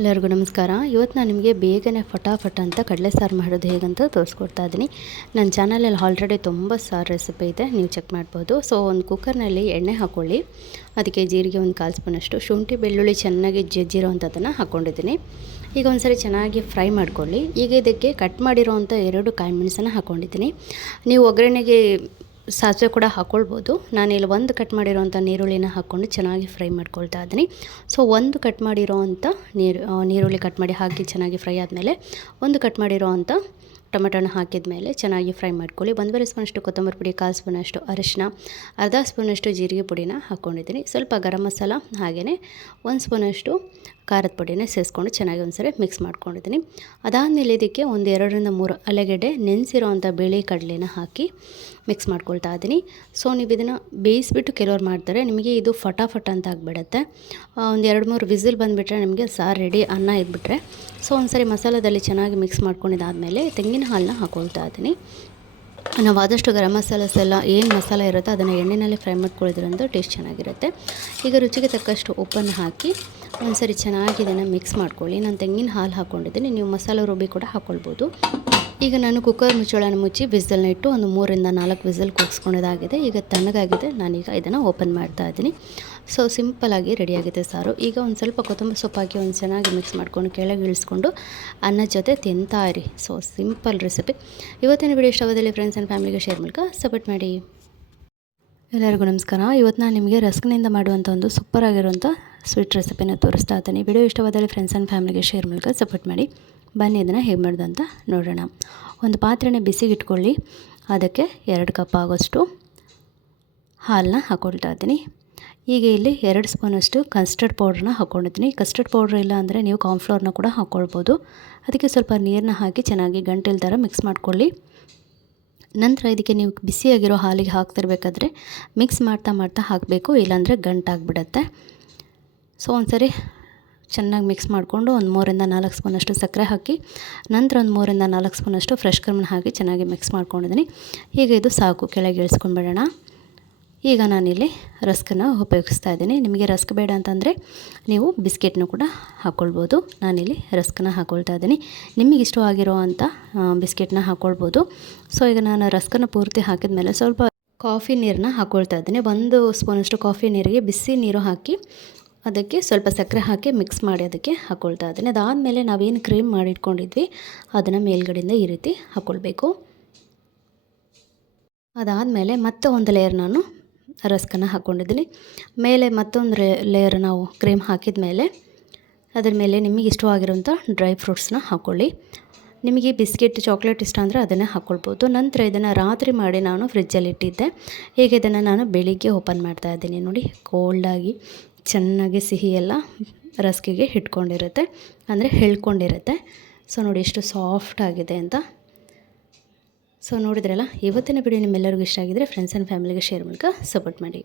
ಎಲ್ಲರಿಗೂ ನಮಸ್ಕಾರ. ಇವತ್ತು ನಾನು ನಿಮಗೆ ಬೇಗನೆ ಫಟಾಫಟ ಅಂತ ಕಡಲೆ ಸಾರು ಮಾಡೋದು ಹೇಗಂತ ತೋರಿಸ್ಕೊಡ್ತಾ ಇದ್ದೀನಿ. ನನ್ನ ಚಾನಲಲ್ಲಿ ಆಲ್ರೆಡಿ ತುಂಬ ಸಾರು ರೆಸಿಪಿ ಇದೆ, ನೀವು ಚೆಕ್ ಮಾಡ್ಬೋದು. ಸೊ ಒಂದು ಕುಕ್ಕರ್ನಲ್ಲಿ ಎಣ್ಣೆ ಹಾಕ್ಕೊಳ್ಳಿ ಅದಕ್ಕೆ ಜೀರಿಗೆ ಒಂದು ಕಾಲು ಸ್ಪೂನಷ್ಟು, ಶುಂಠಿ, ಬೆಳ್ಳುಳ್ಳಿ ಚೆನ್ನಾಗಿ ಜಜ್ಜಿರೋ ಅಂಥದ್ದನ್ನು ಹಾಕ್ಕೊಂಡಿದ್ದೀನಿ ಈಗ ಒಂದ್ಸರಿ ಚೆನ್ನಾಗಿ ಫ್ರೈ ಮಾಡ್ಕೊಳ್ಳಿ. ಈಗ ಇದಕ್ಕೆ ಕಟ್ ಮಾಡಿರೋವಂಥ ಎರಡು ಕಾಯಿ ಮೆಣಸನ್ನು ಹಾಕ್ಕೊಂಡಿದ್ದೀನಿ ನೀವು ಒಗ್ಗರಣೆಗೆ ಸಾಸಿವೆ ಕೂಡ ಹಾಕ್ಕೊಳ್ಬೋದು ಇಲ್ಲಿ ಒಂದು ಕಟ್ ಮಾಡಿರೋವಂಥ ನೀರುಳ್ಳಿನ ಹಾಕ್ಕೊಂಡು ಚೆನ್ನಾಗಿ ಫ್ರೈ ಮಾಡ್ಕೊಳ್ತಾ ಇದ್ದೀನಿ. ಸೊ, ಒಂದು ಕಟ್ ಮಾಡಿರೋ ಅಂಥ ನೀರು ನೀರುಳ್ಳಿ ಕಟ್ ಮಾಡಿ ಹಾಕಿ ಚೆನ್ನಾಗಿ ಫ್ರೈ ಆದಮೇಲೆ ಒಂದು ಕಟ್ ಮಾಡಿರೋ ಅಂಥ ಟೊಮೆಟೊನ ಹಾಕಿದ ಮೇಲೆ ಚೆನ್ನಾಗಿ ಫ್ರೈ ಮಾಡ್ಕೊಳ್ಳಿ. ಒಂದೂವರೆ ಸ್ಪೂನಷ್ಟು ಕೊತ್ತಂಬರಿ ಪುಡಿ, ಕಾಲು ಸ್ಪೂನಷ್ಟು ಅರಿಶಿನ, ಅರ್ಧ ಸ್ಪೂನಷ್ಟು ಜೀರಿಗೆ ಪುಡಿನ ಹಾಕ್ಕೊಂಡಿದ್ದೀನಿ ಸ್ವಲ್ಪ ಗರಂ ಮಸಾಲ, ಹಾಗೆಯೇ ಒಂದು ಸ್ಪೂನಷ್ಟು ಖಾರದ ಪುಡಿನ ಸೇರಿಸ್ಕೊಂಡು ಚೆನ್ನಾಗಿ ಒಂದ್ಸರಿ ಮಿಕ್ಸ್ ಮಾಡ್ಕೊಂಡಿದ್ದೀನಿ. ಅದಾದಮೇಲೆ ಇದಕ್ಕೆ ಒಂದು ಎರಡರಿಂದ ಮೂರು ಅಲೆಗಡ್ಡೆ ನೆನೆಸಿರೋ ಅಂಥ ಬಿಳಿ ಕಡಲೆನ ಹಾಕಿ ಮಿಕ್ಸ್ ಮಾಡ್ಕೊಳ್ತಾ ಇದ್ದೀನಿ. ಸೊ, ನೀವು ಇದನ್ನು ಬೇಯಿಸ್ಬಿಟ್ಟು ಕೆಲವ್ರು ಮಾಡ್ತಾರೆ, ನಿಮಗೆ ಇದು ಫಟಾಫಟ್ ಅಂತ ಆಗಿಬಿಡುತ್ತೆ. ಒಂದು ಎರಡು ಮೂರು ವಿಸಿಲ್ ಬಂದುಬಿಟ್ರೆ ನಿಮಗೆ ಸಾರು ರೆಡಿ ಅನ್ನ ಇದ್ಬಿಟ್ರೆ. ಸೊ, ಒಂದ್ಸರಿ ಮಸಾಲದಲ್ಲಿ ಚೆನ್ನಾಗಿ ಮಿಕ್ಸ್ ಮಾಡ್ಕೊಂಡಿದ್ದಾದಮೇಲೆ ತೆಂಗಿನ ಹಾಲನ್ನ ಹಾಕೊಳ್ತಾ ಇದ್ದೀನಿ. ನಾವು ಆದಷ್ಟು ಗರಂ ಮಸಾಲಸ್ ಎಲ್ಲ ಏನು ಮಸಾಲ ಇರುತ್ತೋ ಅದನ್ನು ಎಣ್ಣೆಯಲ್ಲಿ ಫ್ರೈ ಮಾಡ್ಕೊಳ್ಳೋದ್ರಿಂದ ಟೇಸ್ಟ್ ಚೆನ್ನಾಗಿರುತ್ತೆ. ಈಗ ರುಚಿಗೆ ತಕ್ಕಷ್ಟು ಉಪ್ಪನ್ನು ಹಾಕಿ ಒಂದ್ಸರಿ ಚೆನ್ನಾಗಿ ಇದನ್ನು ಮಿಕ್ಸ್ ಮಾಡ್ಕೊಳ್ಳಿ. ನಾನು ತೆಂಗಿನ ಹಾಲು ಹಾಕ್ಕೊಂಡಿದ್ದೀನಿ ನೀವು ಮಸಾಲೆ ರುಬ್ಬಿ ಕೂಡ ಹಾಕ್ಕೊಳ್ಬೋದು ಈಗ ನಾನು ಕುಕ್ಕರ್ ಮುಚ್ಚಳನ ಮುಚ್ಚಿ ವಿಸಲ್ನ ಇಟ್ಟು ಒಂದು ಮೂರಿಂದ ನಾಲ್ಕು ವಿಸಲ್ ಕೂಗಿಸ್ಕೊಂಡಿದ್ದಾಗಿದೆ ಈಗ ತಣ್ಣಗಾಗಿದೆ. ನಾನೀಗ ಇದನ್ನು ಓಪನ್ ಮಾಡ್ತಾ ಇದ್ದೀನಿ. ಸೊ ಸಿಂಪಲಾಗಿ ರೆಡಿಯಾಗಿದೆ ಸಾರು. ಈಗ ಒಂದು ಸ್ವಲ್ಪ ಕೊತ್ತಂಬರಿ ಸೊಪ್ಪಾಕಿ ಒಂದು ಚೆನ್ನಾಗಿ ಮಿಕ್ಸ್ ಮಾಡ್ಕೊಂಡು ಕೆಳಗೆ ಇಳಿಸ್ಕೊಂಡು ಅನ್ನದ ಜೊತೆ ತಿಂತಾ ಇರಿ. ಸೊ ಸಿಂಪಲ್ ರೆಸಿಪಿ ಇವತ್ತಿನ ವಿಡಿಯೋ ಇಷ್ಟವಾದಲ್ಲಿ ಫ್ರೆಂಡ್ಸ್ ಆ್ಯಂಡ್ ಫ್ಯಾಮಿಲಿಗೆ ಶೇರ್ ಮೂಲಕ ಸಪೋರ್ಟ್ ಮಾಡಿ. ಎಲ್ಲರಿಗೂ ನಮಸ್ಕಾರ. ಇವತ್ತು ನಾನು ನಿಮಗೆ ರಸ್ಕ್ನಿಂದ ಮಾಡುವಂಥ ಒಂದು ಸೂಪರ್ ಆಗಿರುವಂಥ ಸ್ವೀಟ್ ರೆಸಿಪಿನ ತೋರಿಸ್ತಾ ಇದ್ದೀನಿ. ವಿಡಿಯೋ ಇಷ್ಟವಾದಲ್ಲಿ ಫ್ರೆಂಡ್ಸ್ ಆ್ಯಂಡ್ ಫ್ಯಾಮಿಲಿಗೆ ಶೇರ್ ಮೂಲಕ ಸಪೋರ್ಟ್ ಮಾಡಿ. ಬನ್ನಿ, ಇದನ್ನು ಹೇಗೆ ಮಾಡೋದು ಅಂತ ನೋಡೋಣ. ಒಂದು ಪಾತ್ರೆನ ಬಿಸಿಗಿಟ್ಕೊಳ್ಳಿ. ಅದಕ್ಕೆ ಎರಡು ಕಪ್ ಆಗೋಷ್ಟು ಹಾಲನ್ನ ಹಾಕ್ಕೊಳ್ತಾ ಇದ್ದೀನಿ. ಈಗ ಇಲ್ಲಿ ಎರಡು ಸ್ಪೂನಷ್ಟು ಕಸ್ಟರ್ಡ್ ಪೌಡ್ರನ್ನ ಹಾಕ್ಕೊಂಡಿದ್ದೀನಿ ಕಸ್ಟರ್ಡ್ ಪೌಡ್ರ್ ಇಲ್ಲ ಅಂದರೆ ನೀವು ಕಾರ್ನ್ಫ್ಲೋರ್ನ ಕೂಡ ಹಾಕ್ಕೊಳ್ಬೋದು ಅದಕ್ಕೆ ಸ್ವಲ್ಪ ನೀರನ್ನ ಹಾಕಿ ಚೆನ್ನಾಗಿ ಗಂಟೆಲ್ ಥರ ಮಿಕ್ಸ್ ಮಾಡ್ಕೊಳ್ಳಿ. ನಂತರ ಇದಕ್ಕೆ ನೀವು ಬಿಸಿಯಾಗಿರೋ ಹಾಲಿಗೆ ಹಾಕ್ತಿರ್ಬೇಕಾದ್ರೆ ಮಿಕ್ಸ್ ಮಾಡ್ತಾ ಮಾಡ್ತಾ ಹಾಕಬೇಕು, ಇಲ್ಲಾಂದರೆ ಗಂಟಾಗ್ಬಿಡತ್ತೆ. ಸೊ ಒಂದ್ಸರಿ ಚೆನ್ನಾಗಿ ಮಿಕ್ಸ್ ಮಾಡಿಕೊಂಡು ಒಂದು ಮೂರಿಂದ ನಾಲ್ಕು ಸ್ಪೂನಷ್ಟು ಸಕ್ಕರೆ ಹಾಕಿ, ನಂತರ ಒಂದು ಮೂರಿಂದ ನಾಲ್ಕು ಸ್ಪೂನಷ್ಟು ಫ್ರೆಶ್ ಕ್ರೀಮ್ನ ಹಾಕಿ ಚೆನ್ನಾಗಿ ಮಿಕ್ಸ್ ಮಾಡ್ಕೊಂಡಿದ್ದೀನಿ. ಈಗ ಇದು ಸಾಕು, ಕೆಳಗೆ ಇಳಿಸ್ಕೊಂಡ್ಬಿಡೋಣ ಈಗ ನಾನಿಲ್ಲಿ ರಸ್ಕನ್ನು ಉಪಯೋಗಿಸ್ತಾ ಇದ್ದೀನಿ. ನಿಮಗೆ ರಸ್ಕ್ ಬೇಡ ಅಂತಂದರೆ ನೀವು ಬಿಸ್ಕೆಟ್ನು ಕೂಡ ಹಾಕ್ಕೊಳ್ಬೋದು ನಾನಿಲ್ಲಿ ರಸ್ಕನ್ನ ಹಾಕ್ಕೊಳ್ತಾ ಇದ್ದೀನಿ. ನಿಮಗೆ ಇಷ್ಟವಾಗಿರೋ ಅಂಥ ಬಿಸ್ಕೆಟ್ನ ಹಾಕ್ಕೊಳ್ಬೋದು ಸೊ ಈಗ ನಾನು ರಸ್ಕನ್ನು ಪೂರ್ತಿ ಹಾಕಿದ ಮೇಲೆ ಸ್ವಲ್ಪ ಕಾಫಿ ನೀರನ್ನ ಹಾಕ್ಕೊಳ್ತಾ ಇದ್ದೀನಿ. ಒಂದು ಸ್ಪೂನಷ್ಟು ಕಾಫಿ ನೀರಿಗೆ ಬಿಸಿ ನೀರು ಹಾಕಿ ಅದಕ್ಕೆ ಸ್ವಲ್ಪ ಸಕ್ಕರೆ ಹಾಕಿ ಮಿಕ್ಸ್ ಮಾಡಿ ಅದಕ್ಕೆ ಹಾಕ್ಕೊಳ್ತಾ ಇದ್ದೀನಿ. ಅದಾದಮೇಲೆ ನಾವೇನು ಕ್ರೀಮ್ ಮಾಡಿಟ್ಕೊಂಡಿದ್ವಿ, ಅದನ್ನು ಮೇಲ್ಗಡೆಯಿಂದ ಈ ರೀತಿ ಹಾಕ್ಕೊಳ್ಬೇಕು ಅದಾದಮೇಲೆ ಮತ್ತೆ ಒಂದು ಲೇಯರ್ ನಾನು ರಸ್ಕನ್ನು ಹಾಕ್ಕೊಂಡಿದ್ದೀನಿ ಮೇಲೆ ಮತ್ತೊಂದು ಲೇಯರ್ ನಾವು ಕ್ರೀಮ್ ಹಾಕಿದ ಮೇಲೆ ಅದರ ಮೇಲೆ ನಿಮಗೆ ಇಷ್ಟವಾಗಿರುವಂಥ ಡ್ರೈ ಫ್ರೂಟ್ಸ್ನ ಹಾಕ್ಕೊಳ್ಳಿ ನಿಮಗೆ ಬಿಸ್ಕೆಟ್ ಚಾಕ್ಲೇಟ್ ಇಷ್ಟ ಅಂದರೆ ಅದನ್ನೇ ಹಾಕ್ಕೊಳ್ಬೋದು ನಂತರ ಇದನ್ನು ರಾತ್ರಿ ಮಾಡಿ ನಾನು ಫ್ರಿಜ್ಜಲ್ಲಿ ಇಟ್ಟಿದ್ದೆ. ಹೀಗೆ ಇದನ್ನು ನಾನು ಬೆಳಿಗ್ಗೆ ಓಪನ್ ಮಾಡ್ತಾ ಇದ್ದೀನಿ ನೋಡಿ ಕೋಲ್ಡಾಗಿ ಚೆನ್ನಾಗಿ ಸಿಹಿ ಎಲ್ಲ ರಸ್ಕಿಗೆ ಹಿಡ್ಕೊಂಡಿರುತ್ತೆ ಅಂದರೆ ಹೇಳ್ಕೊಂಡಿರುತ್ತೆ. ಸೊ ನೋಡಿ ಎಷ್ಟು ಸಾಫ್ಟ್ ಆಗಿದೆ ಅಂತ. ಸೊ ನೋಡಿದ್ರಲ್ಲ, ಇವತ್ತಿನ ವಿಡಿಯೋ ನಿಮ್ಮೆಲ್ಲರಿಗೂ ಇಷ್ಟ ಆಗಿದ್ದರೆ ಫ್ರೆಂಡ್ಸ್ ಆ್ಯಂಡ್ ಫ್ಯಾಮಿಲಿಗೆ ಶೇರ್ ಮೂಲಕ ಸಪೋರ್ಟ್ ಮಾಡಿ.